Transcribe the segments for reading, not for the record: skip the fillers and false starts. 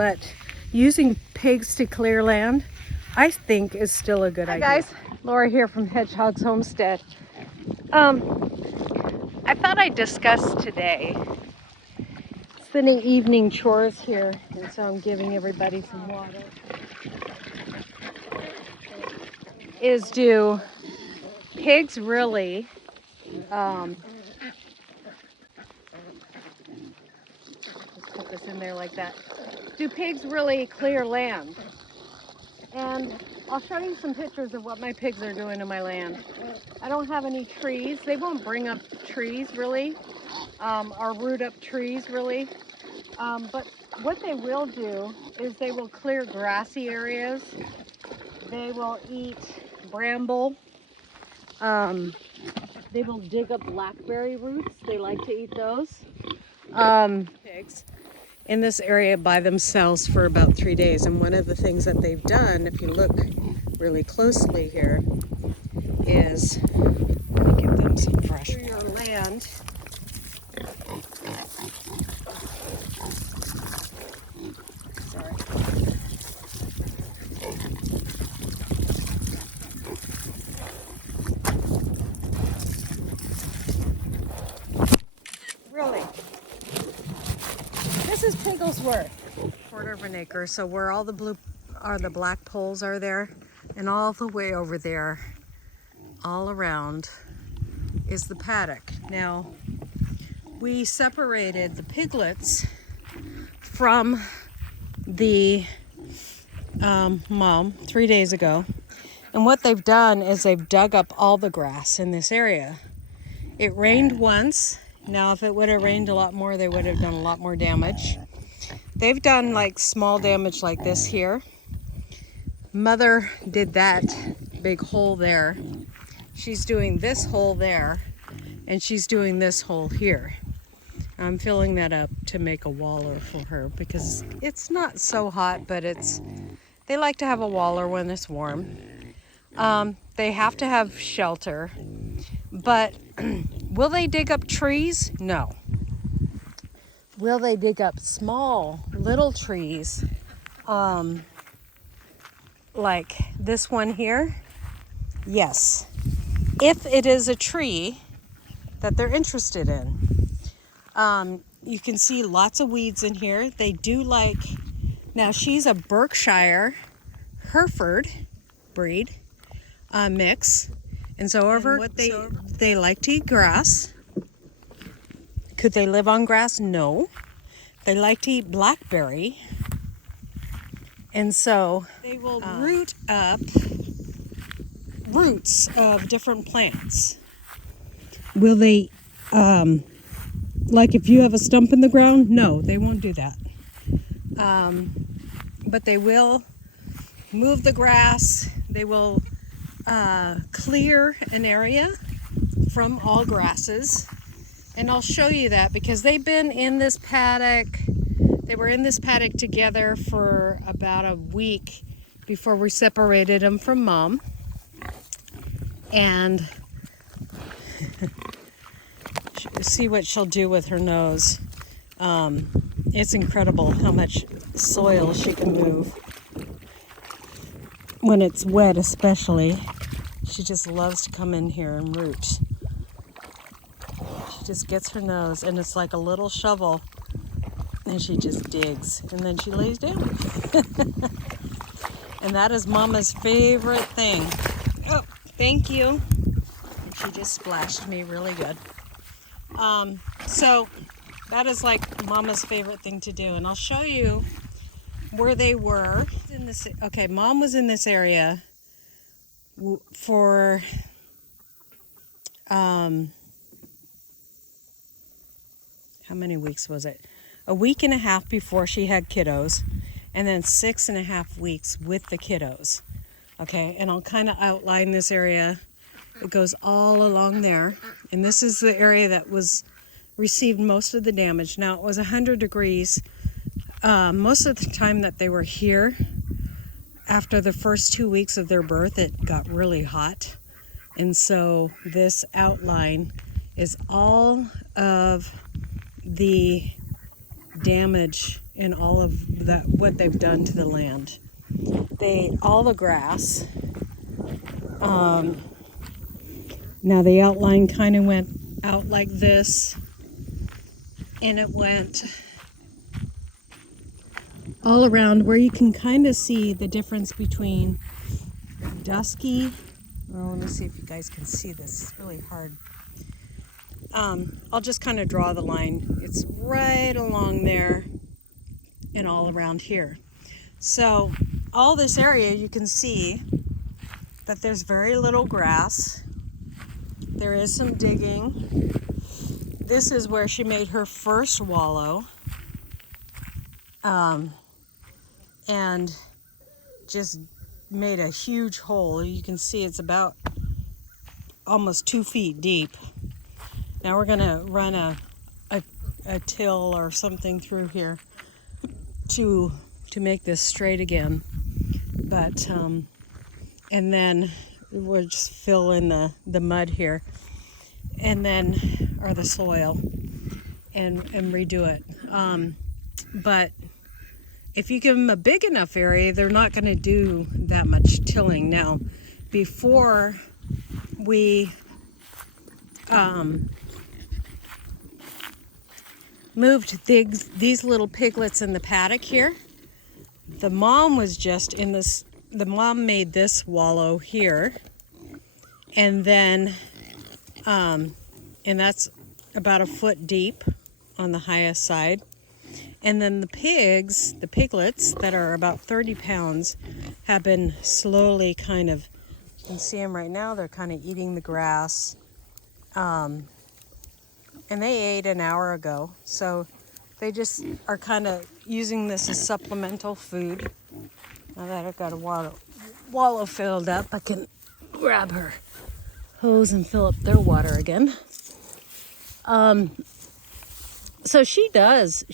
but using pigs to clear land, I think, is still a good idea. Hi guys, Laura here from Hedgehog's Homestead. I thought I'd discuss today spending evening chores here, and so I'm giving everybody some water. Do pigs really just put this in there like that. Do pigs really clear land? And I'll show you some pictures of what my pigs are doing in my land. I don't have any trees. They won't bring up trees really, or root up trees really. But what they will do is they will clear grassy areas. They will eat bramble. They will dig up blackberry roots. They like to eat those. Pigs in this area by themselves for about 3 days. And one of the things that they've done, if you look really closely here, is give them some fresh water. Your land. Sorry. Really? This is Pigglesworth. Quarter of an acre, so where all the black poles are there, and all the way over there, all around, is the paddock. Now, we separated the piglets from the mom 3 days ago, and what they've done is they've dug up all the grass in this area. It rained once. Now, if it would have rained a lot more, they would have done a lot more damage. They've done like small damage like this here. Mother did that big hole there. She's doing this hole there, and she's doing this hole here. I'm filling that up to make a waller for her because it's not so hot, but they like to have a waller when it's warm. They have to have shelter, but will they dig up trees? No. Will they dig up small little trees like this one here? Yes, if it is a tree that they're interested in. You can see lots of weeds in here. They do like, now she's a Berkshire Hereford breed mix, and so they like to eat grass. Could they live on grass? No. They like to eat blackberry, and so they will root up roots of different plants. Will they, like if you have a stump in the ground? No, they won't do that. But they will move the grass. They will clear an area from all grasses. And I'll show you that because they've been in this paddock. They were in this paddock together for about a week before we separated them from Mom. And see what she'll do with her nose. It's incredible how much soil she can move. When it's wet especially, she just loves to come in here and root. She just gets her nose, and it's like a little shovel, and she just digs, and then she lays down. And that is Mama's favorite thing. Oh, thank you. And she just splashed me really good. So that is like Mama's favorite thing to do, and I'll show you where they were. Okay, Mom was in this area for how many weeks was it? A week and a half before she had kiddos, and then 6.5 weeks with the kiddos. Okay, and I'll kind of outline this area. It goes all along there, and this is the area that received most of the damage. Now, it was 100 degrees most of the time that they were here. After the first 2 weeks of their birth, it got really hot, and so this outline is all of the damage and all of that, what they've done to the land. They ate all the grass. Now the outline kind of went out like this, and it went all around where you can kind of see the difference between dusky. Well, let me see if you guys can see this. It's really hard. I'll just kind of draw the line. It's right along there and all around here. So all this area, you can see that there's very little grass. There is some digging. This is where she made her first wallow. And just made a huge hole. You can see it's about almost 2 feet deep. Now we're gonna run a till or something through here to make this straight again. But and then we'll just fill in the mud here, and then or the soil, and redo it. But if you give them a big enough area, they're not going to do that much tilling. Now, before we moved these little piglets in the paddock here, the mom was just in this. The mom made this wallow here, and then and that's about 1 foot deep on the highest side. And then the piglets that are about 30 pounds have been slowly kind of, you can see them right now, they're kind of eating the grass. And they ate an hour ago. So they just are kind of using this as supplemental food. Now that I've got a wallow filled up, I can grab her hose and fill up their water again. So she does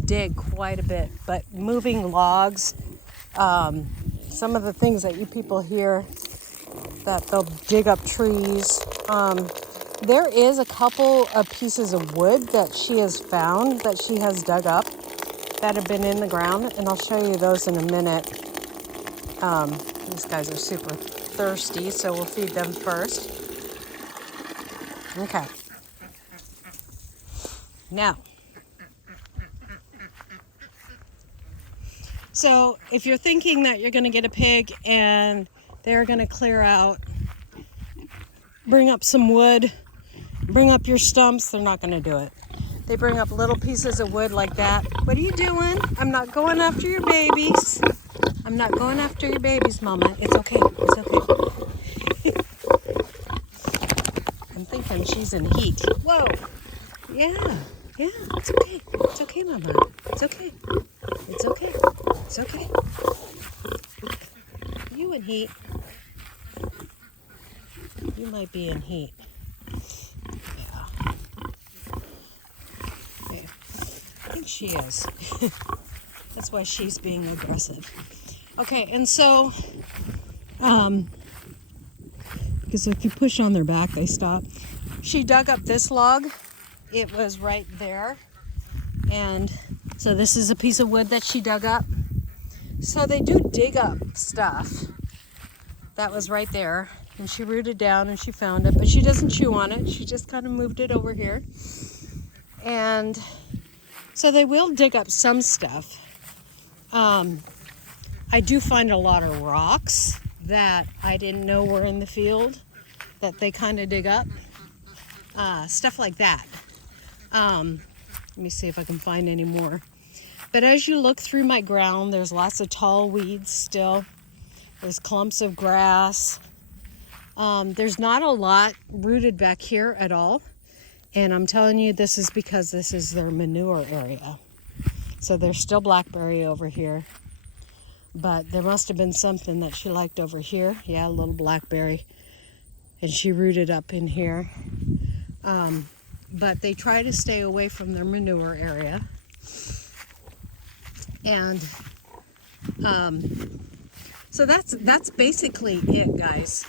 dig quite a bit, but moving logs, some of the things that you people hear, that they'll dig up trees. There is a couple of pieces of wood that she has found, that she has dug up, that have been in the ground, and I'll show you those in a minute. These guys are super thirsty, so we'll feed them first. Okay. Now, so if you're thinking that you're going to get a pig and they're going to clear out, bring up some wood, bring up your stumps, they're not going to do it. They bring up little pieces of wood like that. What are you doing? I'm not going after your babies. I'm not going after your babies, Mama. It's okay. It's okay. I'm thinking she's in heat. Whoa. Yeah. Yeah, it's okay. It's okay, Mama. It's okay. It's okay. It's okay. You in heat. You might be in heat. Yeah. Okay. I think she is. That's why she's being aggressive. Okay, and so, because if you push on their back, they stop. She dug up this log. It was right there, and so this is a piece of wood that she dug up. So they do dig up stuff. That was right there, and she rooted down and she found it, but she doesn't chew on it. She just kind of moved it over here. And so they will dig up some stuff. I do find a lot of rocks that I didn't know were in the field that they kind of dig up. Stuff like that. Let me see if I can find any more. But as you look through my ground, there's lots of tall weeds still. There's clumps of grass. There's not a lot rooted back here at all. And I'm telling you, this is because this is their manure area. So there's still blackberry over here. But there must have been something that she liked over here. Yeah, a little blackberry. And she rooted up in here. But they try to stay away from their manure area. And so that's basically it, guys.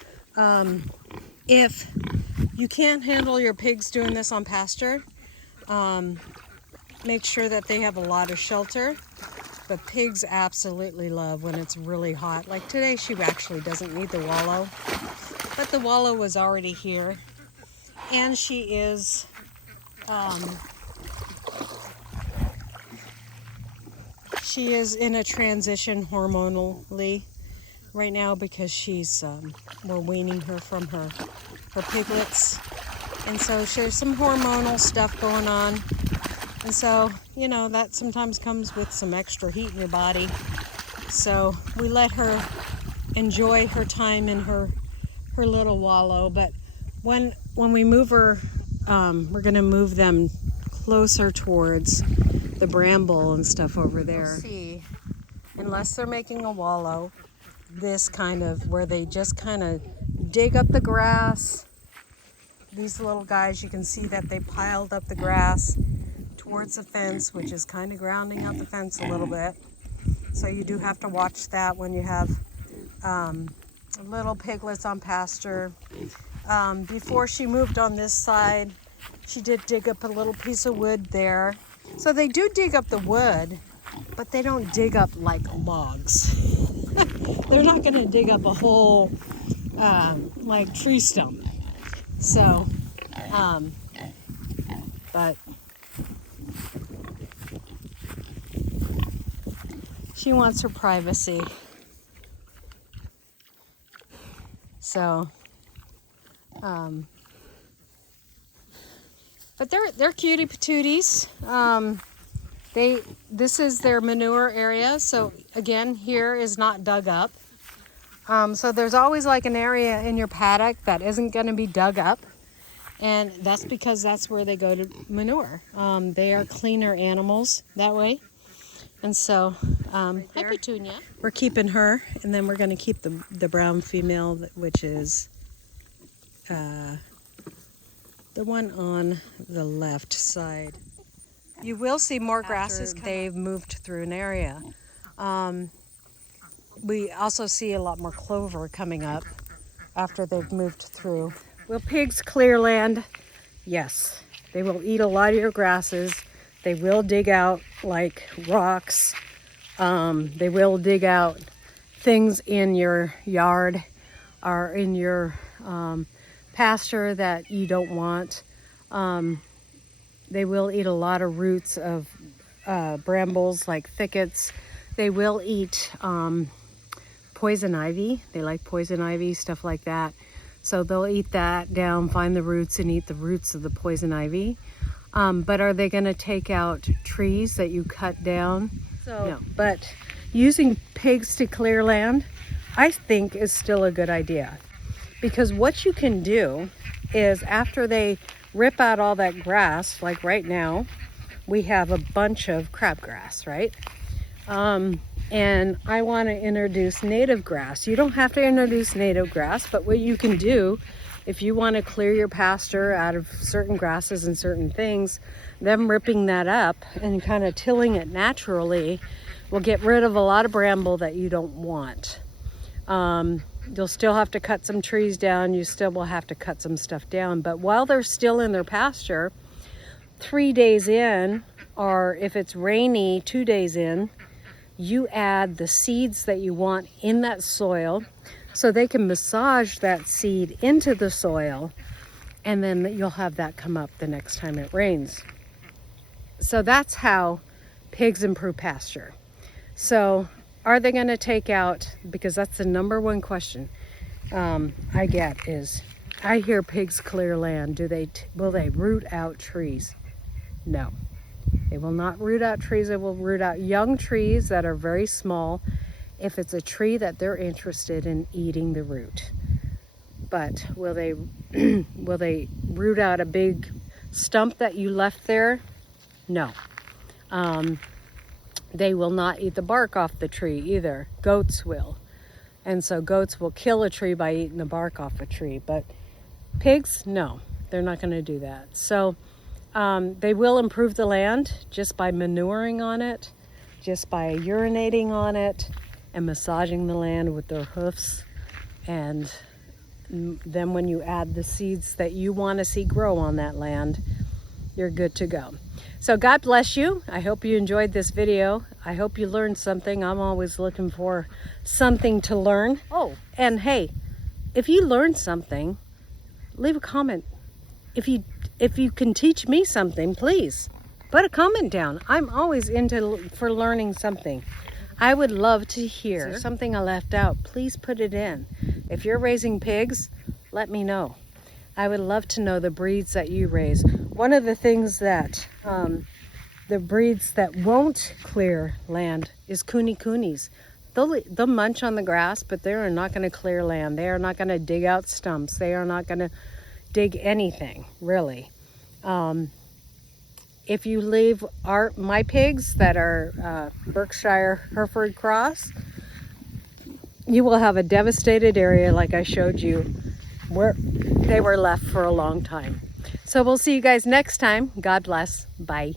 If you can't handle your pigs doing this on pasture, make sure that they have a lot of shelter. But pigs absolutely love when it's really hot. Like today, she actually doesn't need the wallow, but the wallow was already here. And she is in a transition hormonally right now because we're weaning her from her piglets. And so there's some hormonal stuff going on. And so, you know, that sometimes comes with some extra heat in your body. So we let her enjoy her time in her little wallow. But when we move her, we're going to move them closer towards the bramble and stuff over there. See, unless they're making a wallow, this kind of where they just kind of dig up the grass. These little guys, you can see that they piled up the grass towards the fence, which is kind of grounding out the fence a little bit. So you do have to watch that when you have little piglets on pasture. Before she moved on this side, she did dig up a little piece of wood there. So they do dig up the wood, but they don't dig up like logs. They're not going to dig up a whole like tree stump. So, but she wants her privacy. So, but they're cutie patooties. This is their manure area. So again, here is not dug up. So there's always like an area in your paddock that isn't going to be dug up. And that's because that's where they go to manure. They are cleaner animals that way. And so, hi Petunia. We're keeping her, and then we're going to keep the brown female, which is the one on the left side. You will see more grasses. They've moved through an area. We also see a lot more clover coming up after they've moved through. Will pigs clear land? Yes. They will eat a lot of your grasses. They will dig out like rocks. They will dig out things in your yard or in your pasture that you don't want. They will eat a lot of roots of brambles like thickets. They will eat poison ivy. They like poison ivy, stuff like that. So they'll eat that down, find the roots and eat the roots of the poison ivy. But are they going to take out trees that you cut down? No. But using pigs to clear land, I think is still a good idea. Because what you can do is after they rip out all that grass, like right now, we have a bunch of crabgrass, right? And I want to introduce native grass. You don't have to introduce native grass, but what you can do, if you want to clear your pasture out of certain grasses and certain things, them ripping that up and kind of tilling it naturally will get rid of a lot of bramble that you don't want. You'll still have to cut some trees down. You still will have to cut some stuff down. But while they're still in their pasture, 3 days in, or if it's rainy, 2 days in, you add the seeds that you want in that soil so they can massage that seed into the soil, and then you'll have that come up the next time it rains. So that's how pigs improve pasture. So are they going to take out, because that's the number one question I get is, I hear pigs clear land. Will they root out trees? No. They will not root out trees. They will root out young trees that are very small if it's a tree that they're interested in eating the root. But will they root out a big stump that you left there? No. They will not eat the bark off the tree either. Goats will. And so goats will kill a tree by eating the bark off a tree. But pigs, no, they're not going to do that. So they will improve the land just by manuring on it, just by urinating on it and massaging the land with their hoofs. And then when you add the seeds that you want to see grow on that land, you're good to go. So God bless you. I hope you enjoyed this video. I hope you learned something. I'm always looking for something to learn. Oh, and hey, if you learned something, leave a comment. If you can teach me something, please put a comment down. I'm always for learning something. I would love to hear. If there's something I left out, please put it in. If you're raising pigs, let me know. I would love to know the breeds that you raise. One of the things that the breeds that won't clear land is coonies. They'll munch on the grass, but they are not going to clear land. They are not going to dig out stumps. They are not going to dig anything, really. If you leave my pigs that are Berkshire Hereford Cross, you will have a devastated area like I showed you where they were left for a long time. So we'll see you guys next time. God bless. Bye.